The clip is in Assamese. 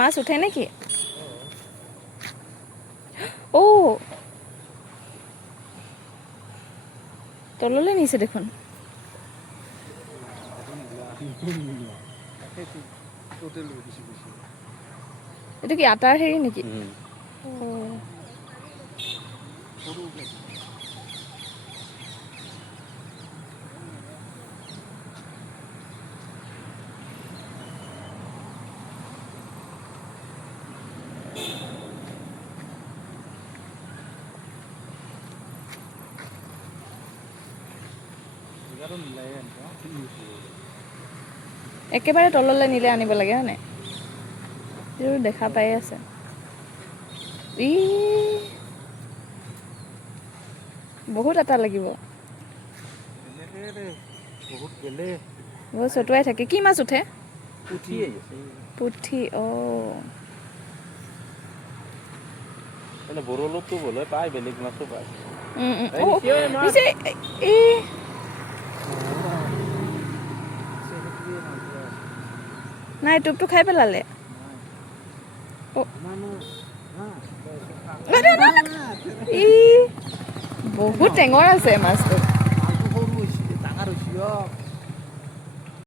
মাছ উঠে নেকি? অ' তললৈ নিছে দেখোন। এইটো কি আটাৰ হেৰি নেকি? একেবাৰে তললৈ নিলে আনিব লাগে হয় নাই? এইটো দেখা পাই আছে। ই বহুত আটা লাগিব। বহুত চটুৱাই থাকে। কি মাছ উঠে? পুঠি। বৰলতো বোলে পায়, বেলেগ মাছো পায়। নাই টোপটো খাই পেলালে। বহুত টেঙৰ আছে মাছটো।